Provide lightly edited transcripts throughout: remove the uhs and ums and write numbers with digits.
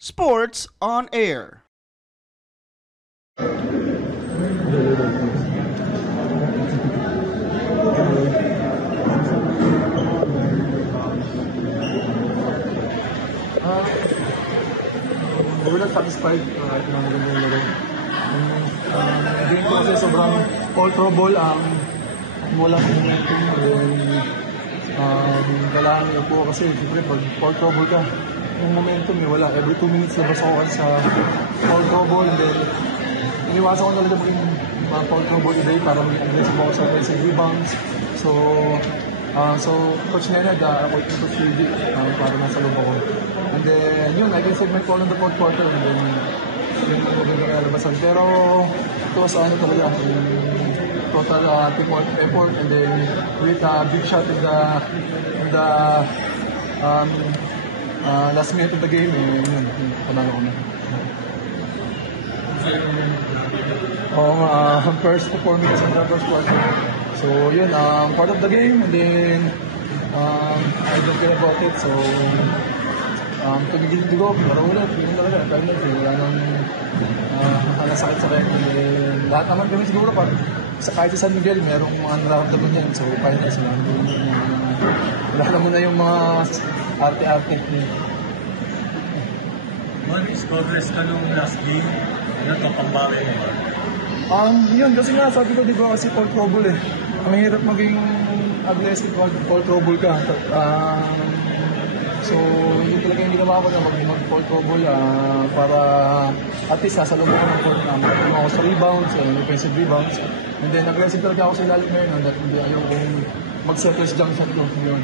Sports on Air. We're not satisfied at mga magandang laro. Game ko kasi sobrang all trouble walang momentum. Kailangan nyo po kasi siyempre pag all trouble ka, yung momentum wala. Every 2 minutes labas ako sa all trouble, and then iniwasan ko talaga maging all trouble today para maging aggressive ako sa offensive rebounds. So Coach Nenad, appointed Coach Yuji para nasa loob ako. And then yun, I can segment ko on the fourth quarter, and then yun ang magandang nalabasan. Pero ito sa talaga, total teamwork effort, and then with a big shot in the last minute of the game, yun, panalo ko na. First 4 minutes in the first quarter. So yun, part of the game, and then I don't care about it. So tumigil ko, pero ulit, yun talaga, wala nang nasakit-sakit. Lahat naman kami siguro kahit sa San Miguel, merong mga nararamdaman yan. So finals, wala naman na yung mga arte-arte. Scoreless ka nung last game, ano ito, pambawi mo ba? Yun, kasi nga, sabi ko, di ba, kasi Paul Trouble Ang hirap maging aggressive pag Paul Trouble ka. So, yun talaga yung ginawa ko na mag-Paul Trouble para at least sasalubong ko ng court na mag-ano ako sa rebounds, offensive rebounds. And then, aggressive talaga ako sa ilalim ngayon that hindi ayaw kong mag-surface jump shot ko. Yun.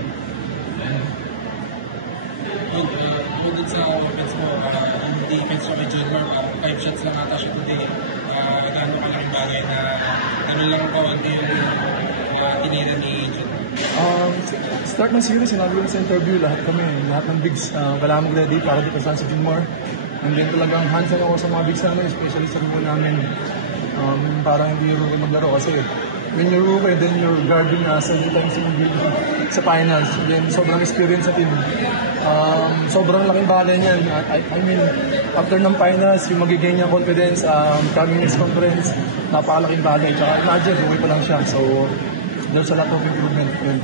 Bukod sa offense mo, ang defense mo kay John Mark, 5 shots lang ata siya today. Gano'n ka lang bagay na gano'n lang ang kawanti yung tinira ni John? Start ng series, sinabi ko sa interview, lahat ng bigs, kailangan mag-ready para di kasahan si John Mark. And then talagang hands-on ako sa mga bigs namin, especially sa rumo namin. Para hindi yung rookie maglaro kasi when you're rookie, then you're guarding 7 times sa finals. Then sobrang experience sa team. Sobrang laking bagay niyan. I mean, after ng finals, yung magiging niya confidence, coming next conference, napakalaking bagay. Tsaka imagine, rookie pa lang siya. So, there's a lot of improvement. Yun.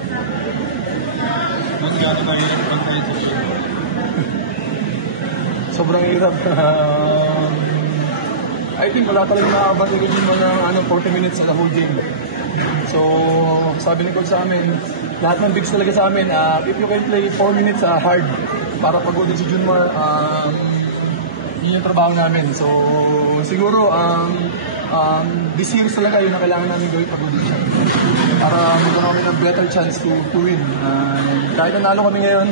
Mangyari ba yun pag ito? Sobrang hirap. I think wala talagang nakakabatigod yung mga 40 minutes sa the whole game. So, sabi ni Coach sa amin, lahat ng bigs talaga sa amin, if you can play 4 minutes hard para pagodin si Junmar, yun yung trabaho namin. So, siguro, this series talaga yun na kailangan namin gawin pagodin siya. Para magkaroon kami ng better chance to win. Kahit nanalo kami ngayon,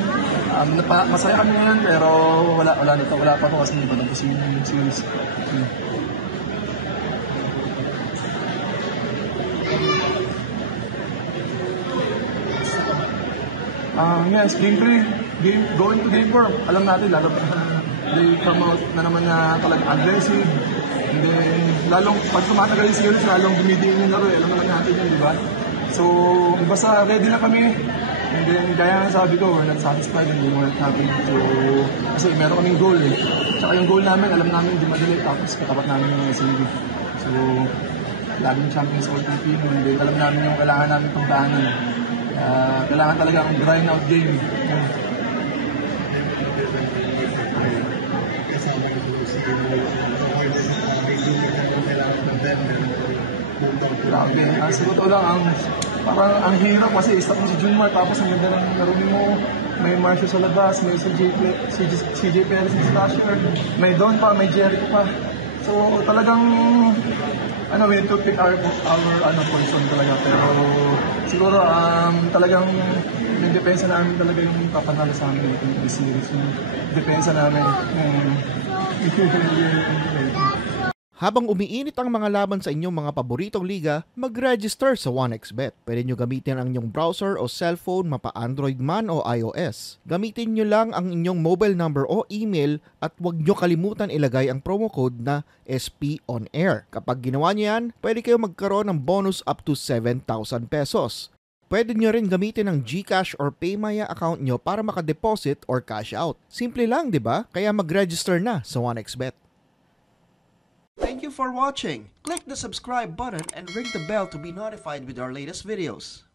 masaya kami ngayon, pero wala pa po kasi iba na po yung series. Yes, game 3, going to game 4, alam natin, lalo pa they come out na naman na talagang aggressive. And then, lalong, pag tumatagal yung series, lalong gumiting yung laro, alam naman natin yun, di ba? So, basta ready na kami. And then, kaya nga sabi ko, we're not satisfied and we weren't happy. So, kasi meron kaming goal Tsaka yung goal namin, alam namin hindi madali, tapos katapat namin yung SCB. So, laging champions all team, and then alam namin yung kailangan namin pagdaanan. Kailangan talaga ang grind out game. Grabe. Sa totoo lang, parang ang hirap kasi stop mo si Junmar, tapos ang ganda ng laro mo. May Marcio sa labas, may CJ Perez na slasher, may Don pa, may Jericho pa. So talagang we need to pick our position talaga. Pero siguro talagang yung depensa namin talaga yung papanalo sa amin yung series. Yung depensa namin. Habang umiinit ang mga laban sa inyong mga paboritong liga, mag-register sa 1xBet. Pwede nyo gamitin ang inyong browser o cellphone, mapa Android man o iOS. Gamitin nyo lang ang inyong mobile number o email at huwag nyo kalimutan ilagay ang promo code na SPONAIR. Kapag ginawa nyo yan, pwede kayo magkaroon ng bonus up to 7,000 pesos. Pwede nyo rin gamitin ang GCash or PayMaya account nyo para makadeposit or cash out. Simple lang, di ba? Kaya mag-register na sa 1xBet. Thank you for watching. Click the subscribe button and ring the bell to be notified with our latest videos.